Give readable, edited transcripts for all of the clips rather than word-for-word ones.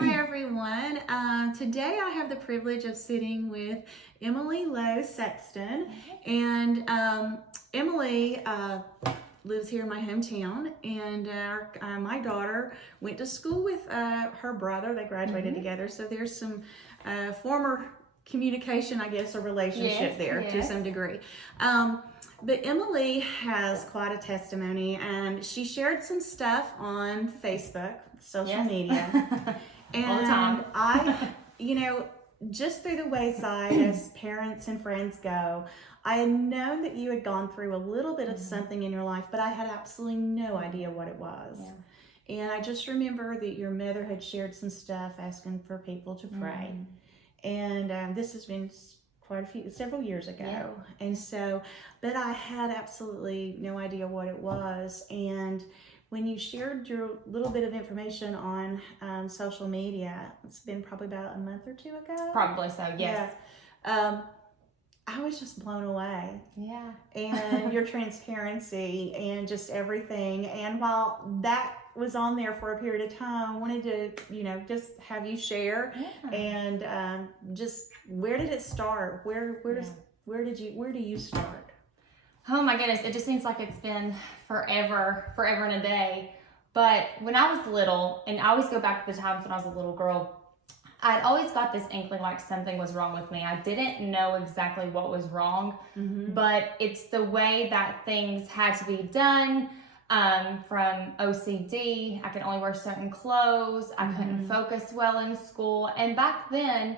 Hi everyone. Today I have the privilege of sitting with Emily Lowe Sexton, and Emily lives here in my hometown, and my daughter went to school with her brother. They graduated together, so there's some former communication, I guess, or relationship there to some degree. But Emily has quite a testimony, and she shared some stuff on Facebook, social media. And all the time. Just through the wayside, as parents and friends go, I had known that you had gone through a little bit of something in your life, but I had absolutely no idea what it was. Yeah. And I just remember that your mother had shared some stuff asking for people to pray. And this has been several years ago. Yeah. And so, but I had absolutely no idea what it was. And when you shared your little bit of information on social media, it's been probably about a month or two ago. Probably so, yes. Yeah. I was just blown away. Yeah. And your transparency and just everything. And while that was on there for a period of time, I wanted to, just have you share. Yeah. And just where did it start? Where do you start? Oh my goodness, it just seems like it's been forever and a day. But when I was little, and I always go back to the times when I was a little girl, I'd always got this inkling like something was wrong with me. I didn't know exactly what was wrong, but it's the way that things had to be done. From OCD, I could only wear certain clothes. I couldn't focus well in school. And back then,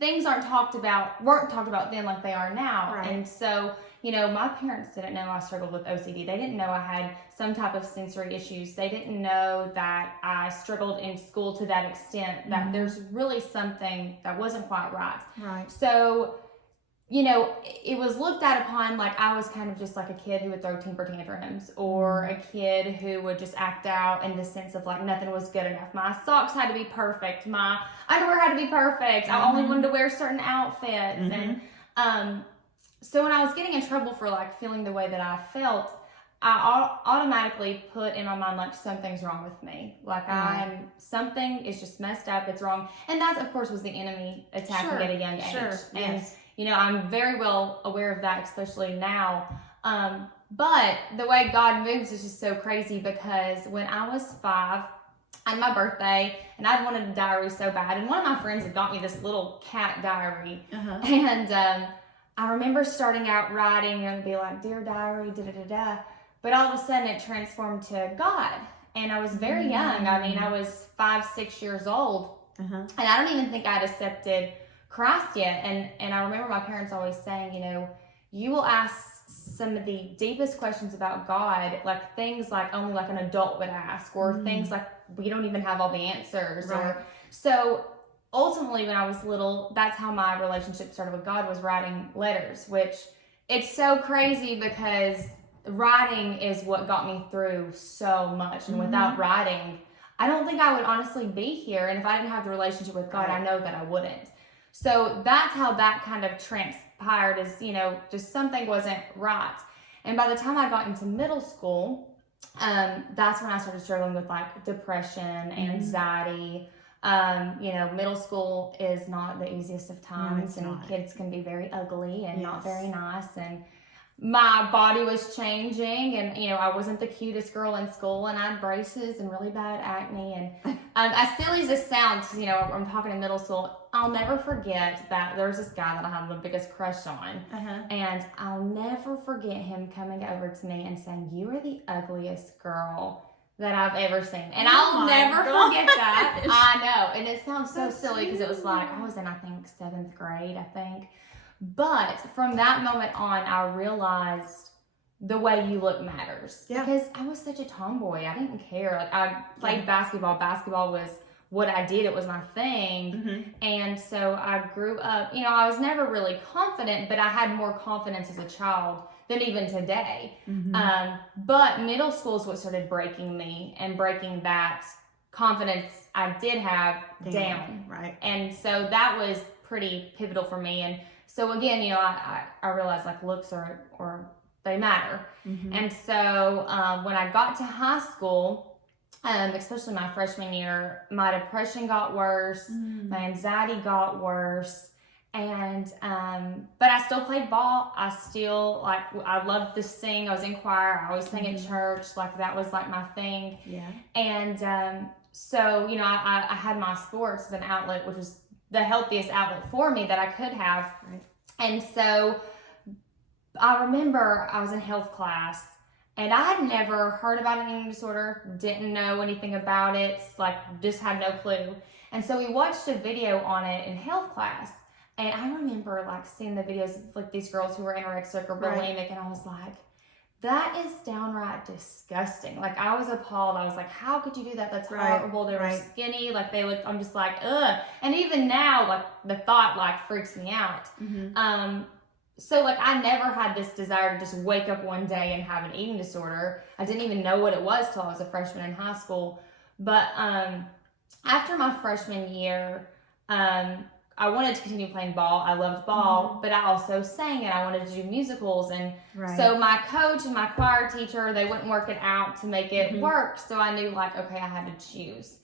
things weren't talked about then like they are now. Right. And so, my parents didn't know I struggled with OCD. They didn't know I had some type of sensory issues. They didn't know that I struggled in school to that extent, that there's really something that wasn't quite right. Right. So, it was looked at upon like I was kind of just like a kid who would throw temper tantrums, or a kid who would just act out in the sense of like nothing was good enough. My socks had to be perfect. My underwear had to be perfect. I only wanted to wear certain outfits. And so when I was getting in trouble for like feeling the way that I felt, I automatically put in my mind like something's wrong with me. Like something is just messed up. It's wrong. And that, of course, was the enemy attacking at a young age. And I'm very well aware of that, especially now. But the way God moves is just so crazy, because when I was 5, I had my birthday, and I'd wanted a diary so bad. And one of my friends had got me this little cat diary. And I remember starting out writing, and be like, "Dear diary, da-da-da-da." But all of a sudden it transformed to God. And I was very young. I mean, I was 5, 6 years old. And I don't even think I'd accepted Christ yet. And I remember my parents always saying, you will ask some of the deepest questions about God, like things like only like an adult would ask, or things like we don't even have all the answers. Right. So ultimately, when I was little, that's how my relationship started with God, was writing letters, which it's so crazy because writing is what got me through so much. And without writing, I don't think I would honestly be here. And if I didn't have the relationship with God, I know that I wouldn't. So that's how that kind of transpired, is, just something wasn't right. And by the time I got into middle school, that's when I started struggling with like depression, anxiety. Middle school is not the easiest of times, and kids can be very ugly and not very nice. And my body was changing, and I wasn't the cutest girl in school, and I had braces and really bad acne. And as silly as this sounds, I'm talking in middle school, I'll never forget that there was this guy that I had the biggest crush on, and I'll never forget him coming over to me and saying, "You are the ugliest girl that I've ever seen." And I'll never forget that. I know, and it sounds so silly because it was like I was in, I think, 7th grade, I think. But from that moment on, I realized the way you look matters. Yeah. Because I was such a tomboy. I didn't care. Like, I played basketball. Basketball was what I did. It was my thing. And so I grew up, I was never really confident, but I had more confidence as a child than even today. But middle school is what started breaking me and breaking that confidence I did have down. Right. And so that was pretty pivotal for me. And so again, I realized like looks they matter. And so when I got to high school, especially my freshman year, my depression got worse, my anxiety got worse, and but I still played ball. I still I loved to sing. I was in choir. I always sang at church. Like that was like my thing. Yeah. And so you know, I had my sports as an outlet, which was the healthiest outlet for me that I could have. Right. And so I remember I was in health class. And I had never heard about an eating disorder, didn't know anything about it, like just had no clue. And so we watched a video on it in health class. And I remember like seeing the videos of like these girls who were anorexic or bulimic, and I was like, that is downright disgusting. Like I was appalled. I was like, how could you do that? That's horrible. They were skinny. Like they looked, I'm just like, ugh. And even now, like the thought like freaks me out. So like I never had this desire to just wake up one day and have an eating disorder. I didn't even know what it was till I was a freshman in high school. But after my freshman year, I wanted to continue playing ball. I loved ball, but I also sang and I wanted to do musicals. And so my coach and my choir teacher, they wouldn't work it out to make it work. So I knew like, okay, I had to choose.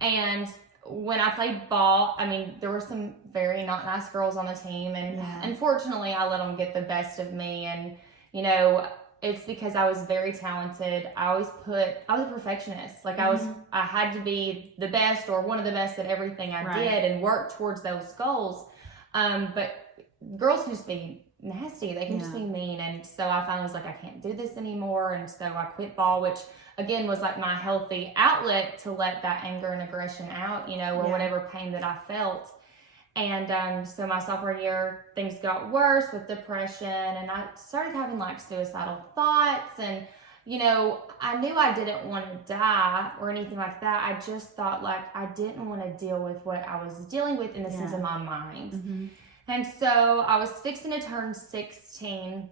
And when I played ball, I mean, there were some very not nice girls on the team, and unfortunately I let them get the best of me. And you know, it's because I was very talented. I was a perfectionist. Like I had to be the best or one of the best at everything I did and work towards those goals. But girls can just be nasty. They can just be mean. And so I finally was like, I can't do this anymore. And so I quit ball, which again was like my healthy outlet to let that anger and aggression out, you know, or whatever pain that I felt. And so my sophomore year, things got worse with depression, and I started having like suicidal thoughts. And, you know, I knew I didn't want to die or anything like that. I just thought like I didn't want to deal with what I was dealing with in the sense of my mind. And so I was fixing to turn 16,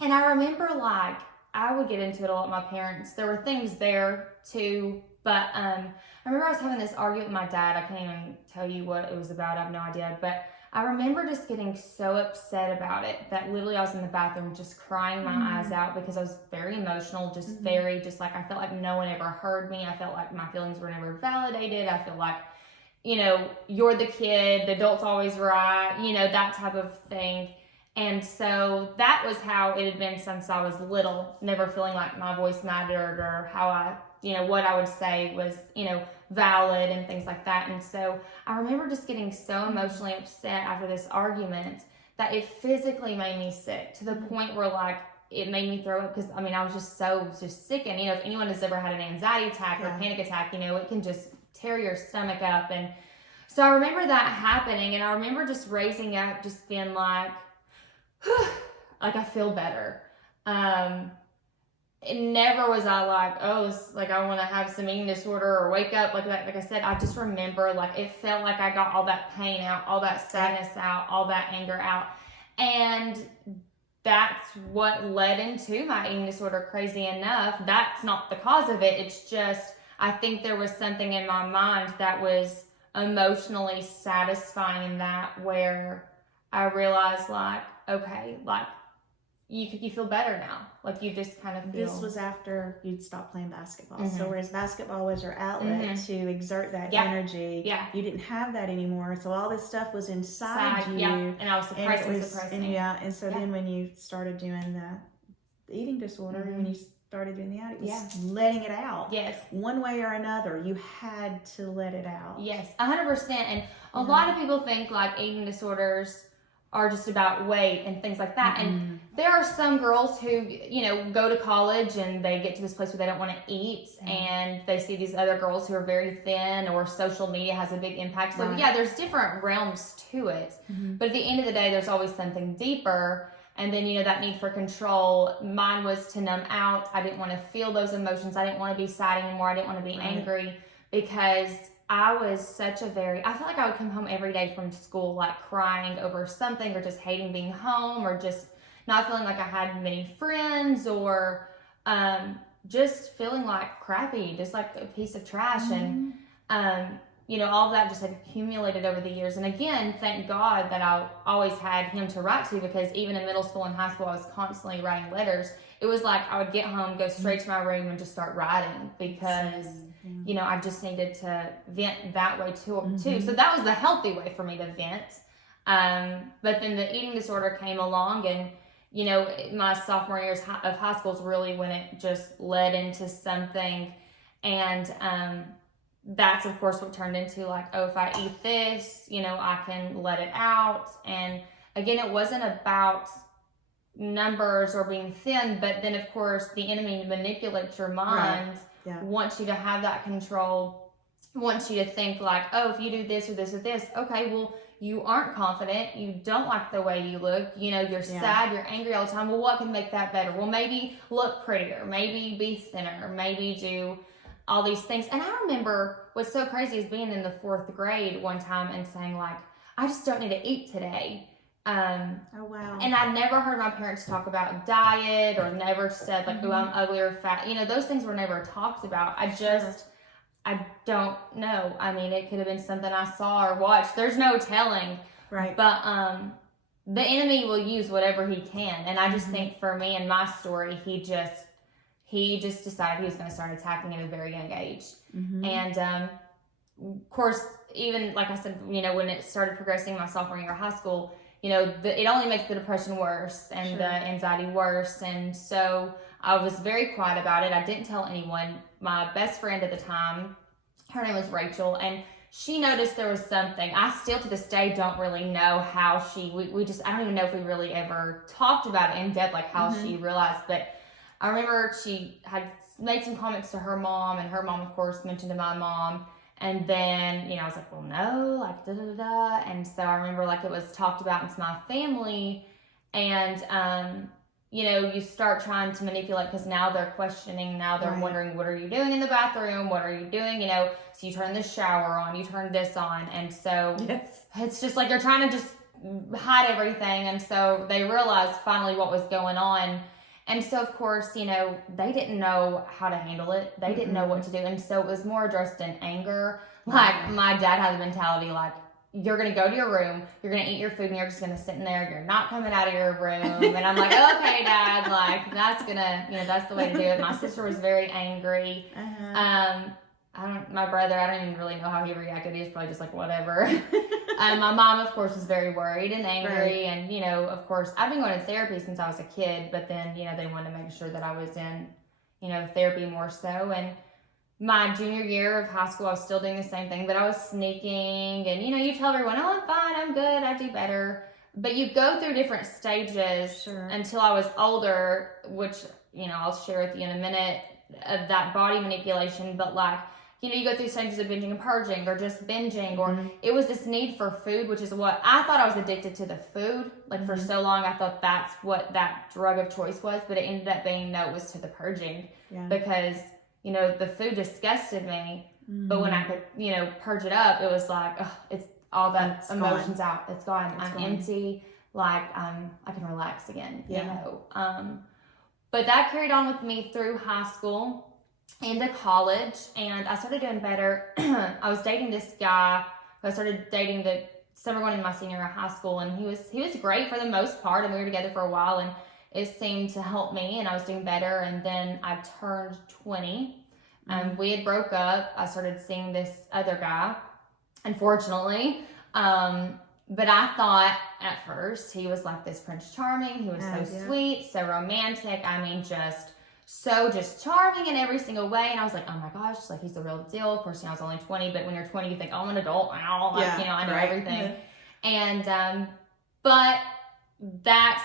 and I remember like I would get into it a lot with my parents. There were things there too, but I remember I was having this argument with my dad. I can't even tell you what it was about. I have no idea. But I remember just getting so upset about it that literally I was in the bathroom just crying my eyes out because I was very emotional, just very, just like I felt like no one ever heard me. I felt like my feelings were never validated. I feel like, you know, you're the kid, the adult's always right, you know, that type of thing. And so that was how it had been since I was little, never feeling like my voice mattered or how I, you know, what I would say was, you know, valid and things like that. And so I remember just getting so emotionally upset after this argument that it physically made me sick to the point where like it made me throw up because I mean I was just sick. And you know, if anyone has ever had an anxiety attack or a panic attack, you know, it can just tear your stomach up. And so I remember that happening, and I remember just raising up, just being like, like I feel better. It never was I like, oh, it's like I want to have some eating disorder or wake up like that. Like I said, I just remember like it felt like I got all that pain out, all that sadness out, all that anger out. And that's what led into my eating disorder, crazy enough. That's not the cause of it. It's just, I think there was something in my mind that was emotionally satisfying in that where I realized like, okay, like you feel better now. Like you just kind of feel. This was after you'd stopped playing basketball. So whereas basketball was your outlet to exert that energy, you didn't have that anymore. So all this stuff was inside you. And I was suppressing. And so then when you started doing the eating disorder, when you started doing the addict, was letting it out. Yes. One way or another, you had to let it out. Yes, 100%. And a lot of people think like eating disorders are just about weight and things like that. And there are some girls who, you know, go to college and they get to this place where they don't want to eat and they see these other girls who are very thin, or social media has a big impact. So there's different realms to it. But at the end of the day, there's always something deeper. And then, you know, that need for control, mine was to numb out. I didn't want to feel those emotions. I didn't want to be sad anymore. I didn't want to be angry because I was I feel like I would come home every day from school like crying over something, or just hating being home, or just not feeling like I had many friends, or just feeling like crappy, just like a piece of trash. And all of that just had accumulated over the years. And again, thank God that I always had him to write to, because even in middle school and high school, I was constantly writing letters. It was like I would get home, go straight to my room, and just start writing, because, I just needed to vent that way too. So that was the healthy way for me to vent. But then the eating disorder came along, and, my sophomore years of high school is really when it just led into something. And, that's of course what turned into like, oh, if I eat this, I can let it out. And again, it wasn't about numbers or being thin, but then of course the enemy manipulates your mind, wants you to have that control, wants you to think like, oh, if you do this or this or this, okay, well, you aren't confident, you don't like the way you look, you're sad, you're angry all the time. Well, what can make that better? Well, maybe look prettier, maybe be thinner, maybe do all these things. And I remember what's so crazy is being in the 4th grade one time and saying like, I just don't need to eat today. Oh, wow. And I never heard my parents talk about diet, or never said like, oh, I'm ugly or fat. Those things were never talked about. I don't know. I mean, it could have been something I saw or watched. There's no telling. Right. But the enemy will use whatever he can. And I just think for me and my story, he just decided he was going to start attacking at a very young age. And of course, even like I said, when it started progressing my sophomore year of high school, it only makes the depression worse and the anxiety worse. And so I was very quiet about it. I didn't tell anyone. My best friend at the time, her name was Rachel, and she noticed there was something. I still to this day don't really know how I don't even know if we really ever talked about it in depth, like how she realized. But I remember she had made some comments to her mom, and her mom, of course, mentioned to my mom. And then, I was like, well, no, like, da-da-da-da. And so I remember, like, it was talked about into my family. And, you start trying to manipulate, because now they're questioning. Now they're wondering, what are you doing in the bathroom? What are you doing? So you turn the shower on, you turn this on. And so it's just like you're trying to just hide everything. And so they realized finally what was going on. And so, of course, they didn't know how to handle it. They didn't know what to do. And so it was more addressed in anger. Like, my dad had the mentality, like, you're going to go to your room, you're going to eat your food, and you're just going to sit in there. You're not coming out of your room. And I'm like, okay, Dad, like, that's going to, that's the way to do it. My sister was very angry. My brother, I don't even really know how he reacted. He was probably just like, whatever. My mom, of course, was very worried and angry. And, of course, I've been going to therapy since I was a kid, but then, they wanted to make sure that I was in, therapy more so. And my junior year of high school, I was still doing the same thing, but I was sneaking. And, you tell everyone, oh, I'm fine, I'm good, I do better. But you go through different stages until I was older, which, I'll share with you in a minute, of that body manipulation. But like, you go through stages of binging and purging, or just binging, or it was this need for food, which is what I thought I was addicted to, the food. Like for so long, I thought that's what that drug of choice was, but it ended up being, no, it was to the purging, because, the food disgusted me, but when I could, purge it up, it was like, oh, it's all the emotions out. It's gone. I'm empty. Like, I can relax again, but that carried on with me through high school into college, and I started doing better. I was dating this guy who I started dating the summer going into my senior year of high school, and he was great for the most part, and we were together for a while, and it seemed to help me, and I was doing better. And then I turned 20, and we had broke up. I started seeing this other guy, unfortunately, but I thought at first he was like this Prince Charming. He was so sweet, so romantic. I mean, just charming in every single way. And I was like, oh my gosh, like, he's the real deal. Of course, I was only 20, but when you're 20, you think, oh, I'm an adult now. Like, I know everything. And, but that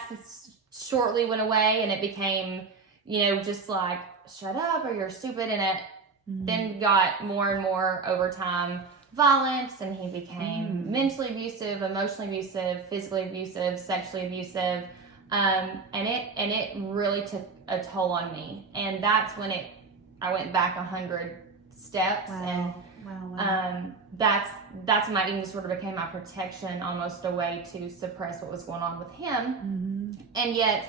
shortly went away, and it became, just like, shut up or you're stupid. And it then got more and more over time violence, and he became mentally abusive, emotionally abusive, physically abusive, sexually abusive. And it really took a toll on me. And that's when I went back 100 steps. Wow. And that's when my eating disorder became my protection, almost a way to suppress what was going on with him. And yet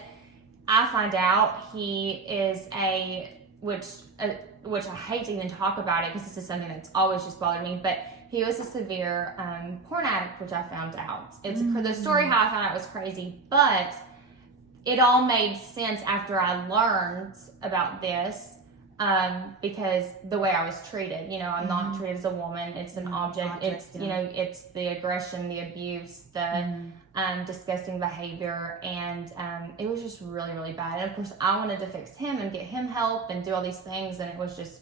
I find out he is which I hate to even talk about it, because this is something that's always just bothered me, but he was a severe porn addict, which I found out. It's the story how I found out was crazy, but it all made sense after I learned about this, because the way I was treated, I'm not treated as a woman. It's an object. It's, it's the aggression, the abuse, the disgusting behavior. And it was just really, really bad. And of course I wanted to fix him and get him help and do all these things. And it was just,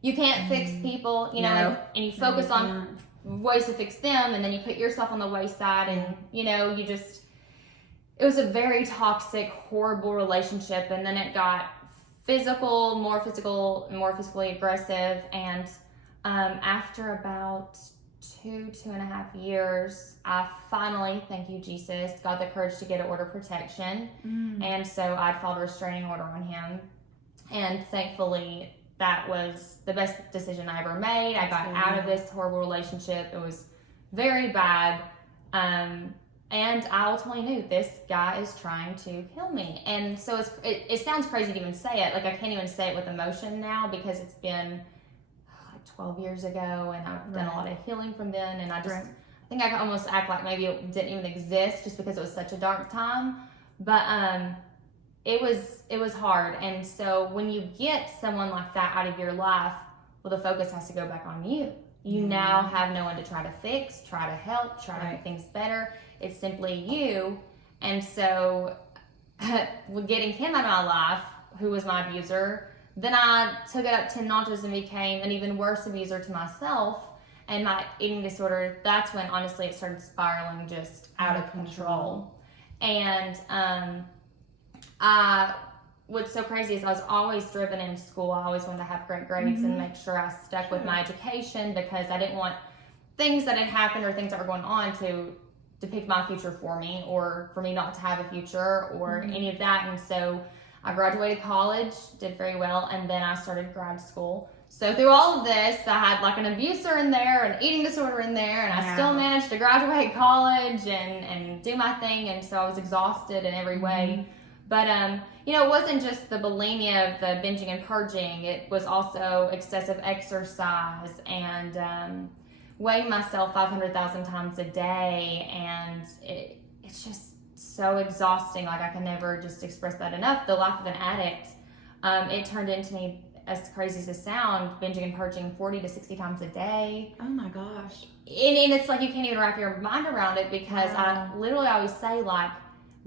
you can't fix people, and you focus on ways to fix them. And then you put yourself on the wayside and, it was a very toxic, horrible relationship. And then it got more physically aggressive. And after about 2.5 years, I finally, thank you, Jesus, got the courage to get an order of protection. And so I'd filed a restraining order on him. And thankfully, that was the best decision I ever made. I got out of this horrible relationship. It was very bad. And I ultimately knew this guy is trying to kill me. And so it sounds crazy to even say it. Like, I can't even say it with emotion now because it's been 12 years ago and I've done a lot of healing from then. And I think I could almost act like maybe it didn't even exist just because it was such a dark time. But it was hard. And so when you get someone like that out of your life, well, the focus has to go back on you. You now have no one to try to fix, try to help, try to make things better. It's simply you. And so with getting him out of my life, who was my abuser, then I took it up 10 notches and became an even worse abuser to myself. And my eating disorder, that's when honestly it started spiraling just out of control. And what's so crazy is I was always driven in school. I always wanted to have great grades and make sure I stuck with my education because I didn't want things that had happened or things that were going on to depict my future for me or for me not to have a future or any of that. And so I graduated college, did very well, and then I started grad school. So through all of this, I had like an abuser in there, an eating disorder in there, and I still managed to graduate college and do my thing. And so I was exhausted in every way. But, it wasn't just the bulimia of the binging and purging. It was also excessive exercise and weighing myself 500,000 times a day. And it's just so exhausting. Like, I can never just express that enough. The life of an addict, it turned into me, as crazy as it sounds, binging and purging 40 to 60 times a day. Oh my gosh. And it's like you can't even wrap your mind around it because I literally always say, like,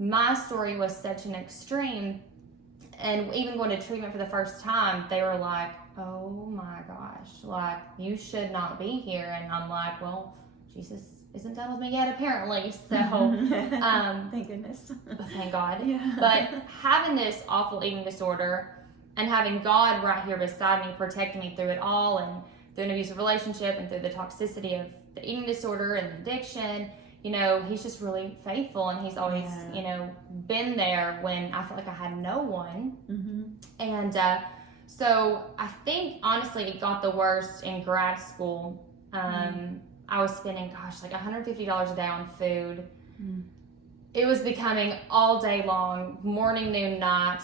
my story was such an extreme, and even going to treatment for the first time, they were like, oh my gosh, like, you should not be here. And I'm like, well, Jesus isn't done with me yet, apparently. So, thank goodness. Thank God. Yeah. But having this awful eating disorder and having God right here beside me, protecting me through it all, and through an abusive relationship and through the toxicity of the eating disorder and addiction, he's just really faithful, and he's always, been there when I felt like I had no one. And so I think, honestly, it got the worst in grad school. I was spending, like $150 a day on food. It was becoming all day long, morning, noon, night.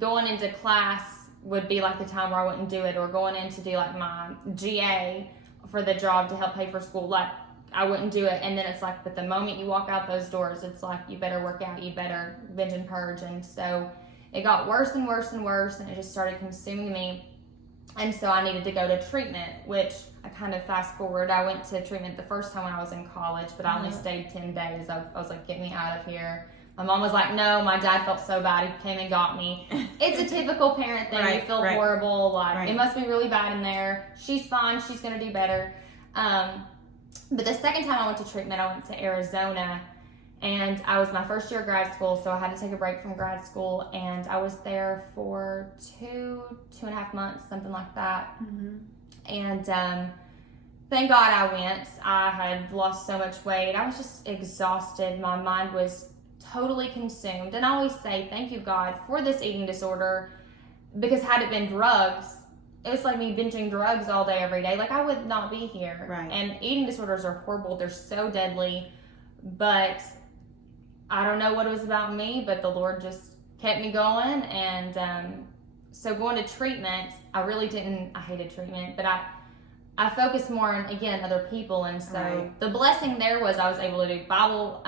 Going into class would be like the time where I wouldn't do it, or going in to do like my GA for the job to help pay for school, like I wouldn't do it. And then it's like, but the moment you walk out those doors, it's like, you better work out, you better binge and purge. And so it got worse and worse and worse, and it just started consuming me. And so I needed to go to treatment, which I kind of fast forward. I went to treatment the first time when I was in college, but I only stayed 10 days. I was like, get me out of here. My mom was like, no. My dad felt so bad. He came and got me. It's a typical parent thing. You feel horrible. Like, it must be really bad in there. She's fine. She's going to do better. But the second time I went to treatment, I went to Arizona. And I was my first year of grad school, so I had to take a break from grad school. And I was there for 2.5 months, something like that. And thank God I went. I had lost so much weight. I was just exhausted. My mind was totally consumed. And I always say, thank you, God, for this eating disorder, because had it been drugs, it was like me binging drugs all day, every day. Like, I would not be here. And eating disorders are horrible. They're so deadly. But I don't know what it was about me, but the Lord just kept me going. And so going to treatment, I hated treatment, but I focused more on, again, other people. And so Right. the blessing there was I was able to do Bible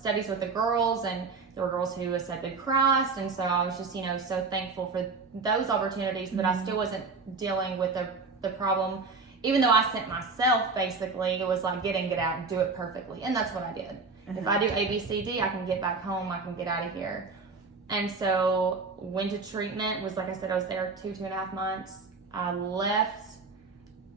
studies with the girls, and there were girls who accepted Christ. And so I was just, so thankful for those opportunities, but I still wasn't dealing with the problem. Even though I sent myself, basically, it was like get in, get out, and do it perfectly. And that's what I did. If I do A, B, C, D, I can get back home, I can get out of here. And so went to treatment, was, like I said, I was there 2.5 months. I left.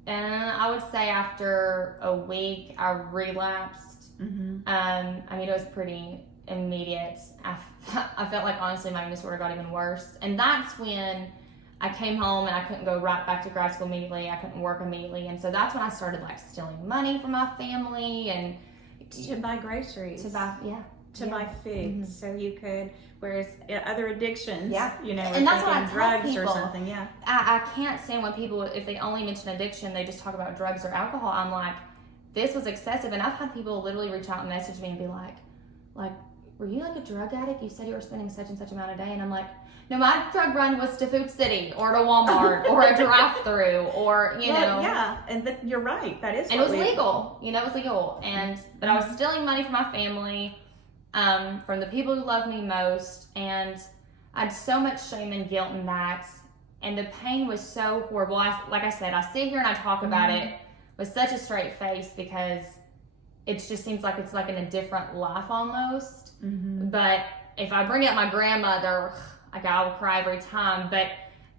And I would say after a week, I relapsed. It was pretty immediate. I felt like, honestly, my eating disorder got even worse. And that's when I came home and I couldn't go right back to grad school immediately. I couldn't work immediately. And so that's when I started, like, stealing money from my family and to buy groceries. to buy food, so you could, whereas other addictions, and that's what I tell drugs people. or something, I can't stand when people, if they only mention addiction, they just talk about drugs or alcohol. I'm like, this was excessive. And I've had people literally reach out and message me and be like, were you like a drug addict? You said you were spending such and such amount a day. And I'm like, no, my drug run was to Food City or to Walmart or a drive-through or, and you're right, that is and it was legal, it was legal. But I was stealing money from my family, from the people who loved me most, and I had so much shame and guilt in that, and the pain was so horrible. Like I said, I sit here and I talk about it with such a straight face because it just seems like it's like in a different life almost. But if I bring up my grandmother, like I will cry every time. But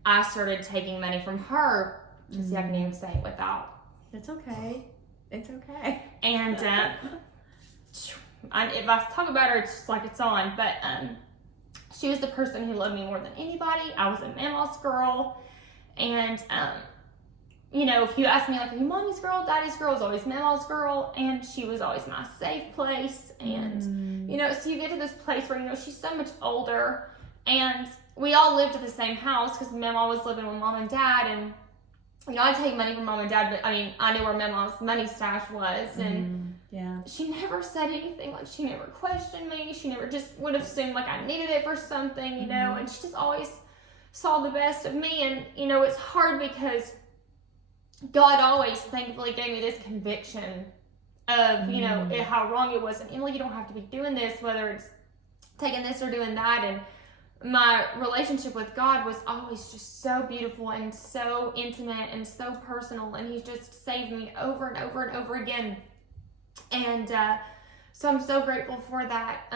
I started taking money from her to see I can even say it without. It's okay. It's okay. And if I talk about her, it's just like it's on. But she was the person who loved me more than anybody. I was a mama's girl. And, if you ask me, like, are you mommy's girl, daddy's girl? I was always mama's girl. And she was always my safe place. And, so you get to this place where, she's so much older. And we all lived at the same house because Mama was living with Mom and Dad. And, I'd take money from Mom and Dad, but, I knew where Mama's money stash was. And she never said anything. Like, she never questioned me. She never just would have assumed, like, I needed it for something, And she just always saw the best of me. And, it's hard because God always thankfully gave me this conviction of, how wrong it was. And, Emily, you don't have to be doing this, whether it's taking this or doing that. And my relationship with God was always just so beautiful and so intimate and so personal, and He just saved me over and over and over again. And so I'm so grateful for that.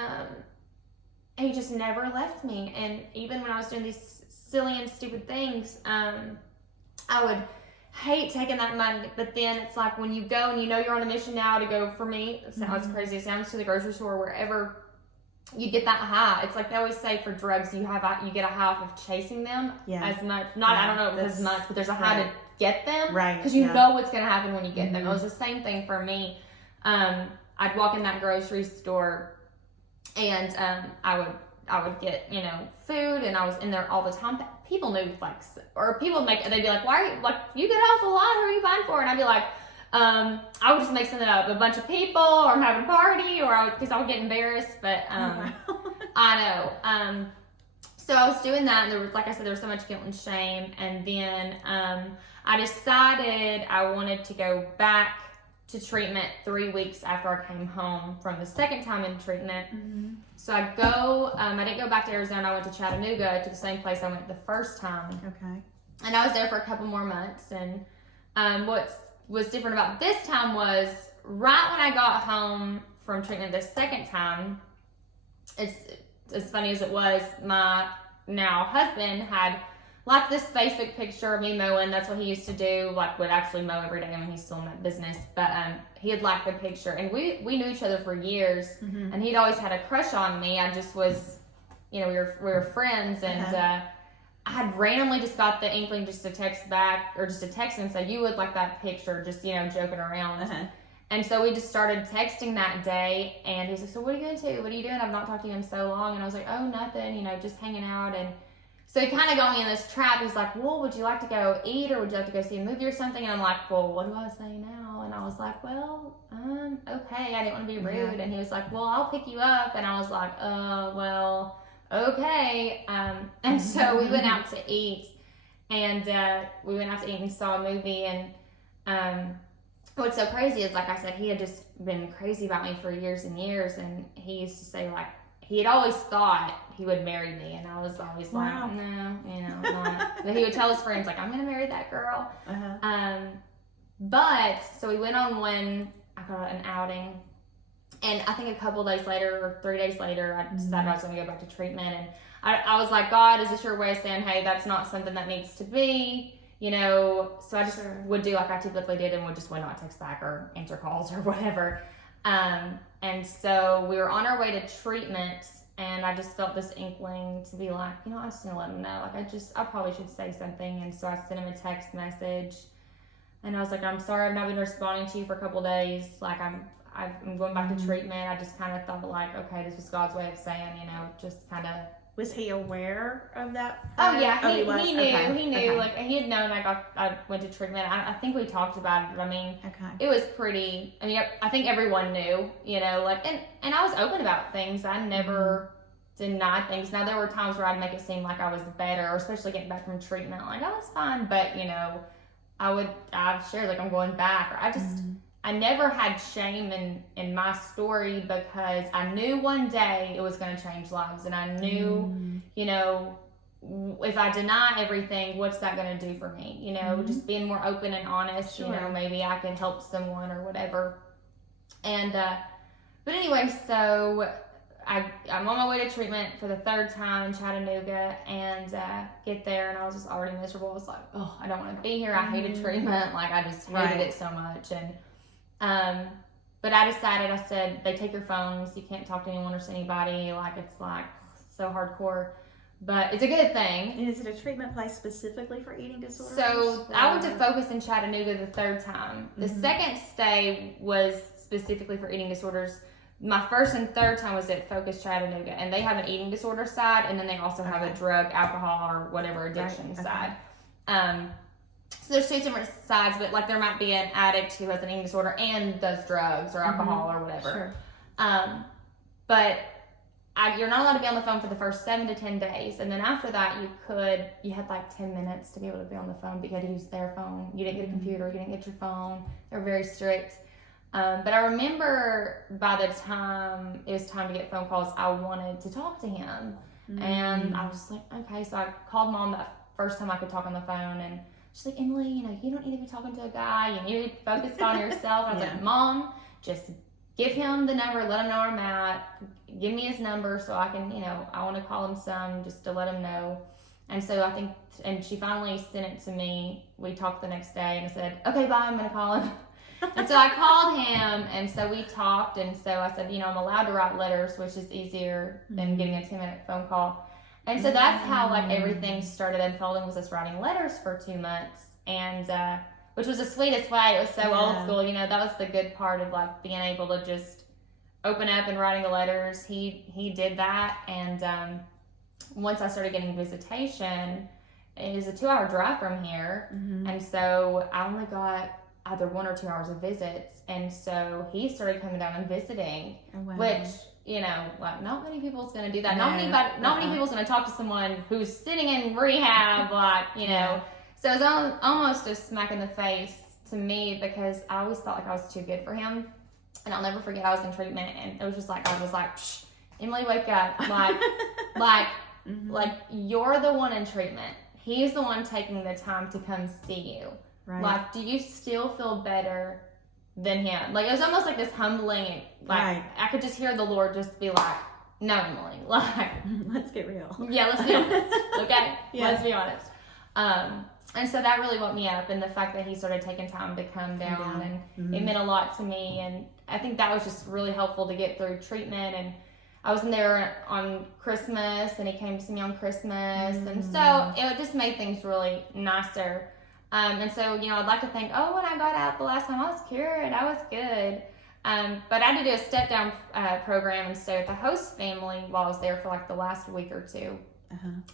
He just never left me. And even when I was doing these silly and stupid things, I would hate taking that money. But then it's like when you go and you're on a mission now to go, for me, it sounds crazy, it sounds, to the grocery store, wherever, you get that high. It's like they always say for drugs, you get a high of chasing them as much. I don't know if it's as much, but there's a high to get them. Right. Because you know what's going to happen when you get them. It was the same thing for me. I'd walk in that grocery store and I would get, food, and I was in there all the time. People knew, like, or people they'd be like, why are you, like, you get off a lot, who are you buying for? And I'd be like, I would just make something up, a bunch of people, or I'm having a party, or because I would get embarrassed, but I know. So I was doing that, and there was, like I said, there was so much guilt and shame, and then I decided I wanted to go back to treatment 3 weeks after I came home from the second time in treatment. So I didn't go back to Arizona, I went to Chattanooga, to the same place I went the first time. Okay. And I was there for a couple more months, and what was different about this time was right when I got home from treatment the second time, it's as funny as it was, my now husband had liked this Facebook picture of me mowing. That's what he used to do, like would actually mow every day when he's still in that business. But he had liked the picture, and we knew each other for years, and he'd always had a crush on me. I just was, we were friends, and I had randomly just got the inkling just to text back, or just to text and say, you would like that picture, just, joking around. And so we just started texting that day, and he was like, so what are you going to do? What are you doing? I've not talked to you in so long. And I was like, oh, nothing, just hanging out. And so he kind of got me in this trap. He's like, well, would you like to go eat, or would you like to go see a movie or something? And I'm like, well, what do I say now? And I was like, well, okay. I didn't want to be rude. And he was like, well, I'll pick you up. And I was like, well, okay. And so we went out to eat, and we went out to eat and saw a movie, and what's so crazy is, like I said, he had just been crazy about me for years and years, and he used to say, like, he had always thought he would marry me, and I was always like, no, not. But he would tell his friends, like, I'm going to marry that girl. But, so we went on I got an outing, and I think a couple days later, or 3 days later, I decided I was going to go back to treatment, and I was like, God, is this your way of saying, hey, that's not something that needs to be? So I just would do like I typically did and would not text back or answer calls or whatever. And so we were on our way to treatment, and I just felt this inkling to be like, I'm just gonna let him know. Like I probably should say something. And so I sent him a text message, and I was like, I'm sorry I've not been responding to you for a couple days. Like I'm going back to treatment. I just kind of thought like, okay, this was God's way of saying, just kind of. Was he aware of that? Oh yeah, he knew. Okay. He knew. Okay. Like he had known I went to treatment. I think we talked about it. I mean, It was pretty. I mean, I think everyone knew. Like and I was open about things. I never denied things. Now there were times where I'd make it seem like I was better, or especially getting back from treatment. Like I was fine, but I've shared like I'm going back. Or I never had shame in my story, because I knew one day it was going to change lives. And I knew, if I deny everything, what's that going to do for me? Just being more open and honest, maybe I could help someone or whatever. And, but anyway, so I'm on my way to treatment for the third time in Chattanooga, and get there, and I was just already miserable. I was like, oh, I don't want to be here. I hated treatment. Like I just hated it so much. But I decided, I said, they take your phones, you can't talk to anyone or see anybody, like it's like so hardcore, but it's a good thing. And is it a treatment place specifically for eating disorders? So I went to Focus in Chattanooga the third time. The second stay was specifically for eating disorders. My first and third time was at Focus Chattanooga, and they have an eating disorder side, and then they also have a drug, alcohol, or whatever addiction side. So there's two different sides, but like there might be an addict who has an eating disorder and does drugs or alcohol or whatever. Sure. But you're not allowed to be on the phone for the first 7 to 10 days. And then after that, you had like 10 minutes to be able to be on the phone, because you had to use their phone. You didn't get a computer, you didn't get your phone. They were very strict. But I remember by the time it was time to get phone calls, I wanted to talk to him. And I was like, okay. So I called Mom that first time I could talk on the phone, and she's like, Emily, you don't need to be talking to a guy. You need to be focused on yourself. I was like, Mom, just give him the number, let him know where I'm at. Give me his number so I can, I want to call him some just to let him know. And so I think, and she finally sent it to me. We talked the next day, and I said, okay, bye, I'm going to call him. And so I called him, and so we talked. And so I said, I'm allowed to write letters, which is easier than getting a 10-minute phone call. And so that's how like everything started unfolding, was us writing letters for 2 months, and which was the sweetest way. It was so old school, that was the good part of like being able to just open up and writing the letters. He did that, and once I started getting visitation, it is a 2-hour drive from here, and so I only got either 1 or 2 hours of visits, and so he started coming down and visiting, which. Like not many people's gonna do that. No, Not many people's gonna talk to someone who's sitting in rehab, So it was almost a smack in the face to me, because I always felt like I was too good for him. And I'll never forget, I was in treatment, and it was just like, I was like, Psh, Emily, wake up. Like you're the one in treatment. He's the one taking the time to come see you. Right. Like, do you still feel better than him? Like, it was almost like this humbling, like, I could just hear the Lord just be like, no, Emily, like, let's get real. Yeah, let's be honest. Okay? Let's be honest. And so that really woke me up, and the fact that he started taking time to come down, and it meant a lot to me, and I think that was just really helpful to get through treatment. And I was in there on Christmas, and he came to see me on Christmas, and so it just made things really nicer. And so, I'd like to think, when I got out the last time, I was cured, I was good. But I had to do a step-down program and stay with the host family while I was there for like the last week or two.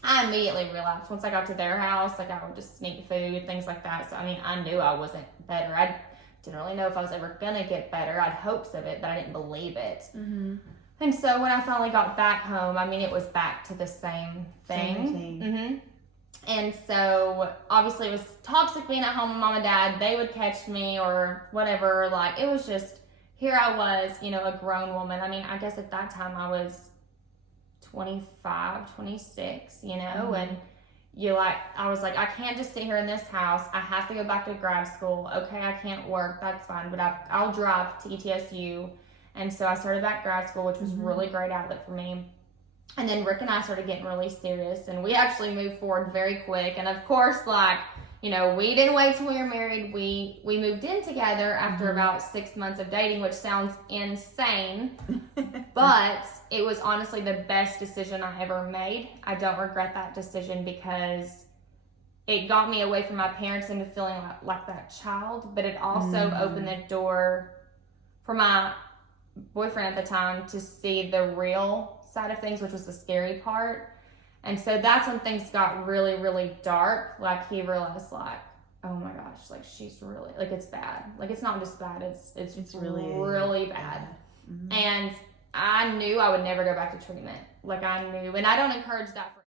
I immediately relapsed. Once I got to their house, like I would just sneak food, things like that. So, I knew I wasn't better. I didn't really know if I was ever going to get better. I had hopes of it, but I didn't believe it. And so when I finally got back home, it was back to the same thing. And so obviously it was toxic being at home with mom and dad. They would catch me or whatever. Like, it was just, here I was, a grown woman. I mean, I guess at that time I was 25, 26, and I was like, I can't just sit here in this house. I have to go back to grad school. Okay, I can't work. That's fine, but I'll drive to ETSU. And so I started back grad school, which was really great outlet for me. And then Rick and I started getting really serious, and we actually moved forward very quick. And of course, we didn't wait till we were married. We moved in together after about 6 months of dating, which sounds insane, but it was honestly the best decision I ever made. I don't regret that decision because it got me away from my parents into feeling like that child, but it also opened the door for my boyfriend at the time to see the real side of things, which was the scary part. And so that's when things got really, really dark. Like, he realized, oh my gosh, she's really, it's bad. It's not just bad, it's really, really bad. And I knew I would never go back to treatment. I knew, and I don't encourage that for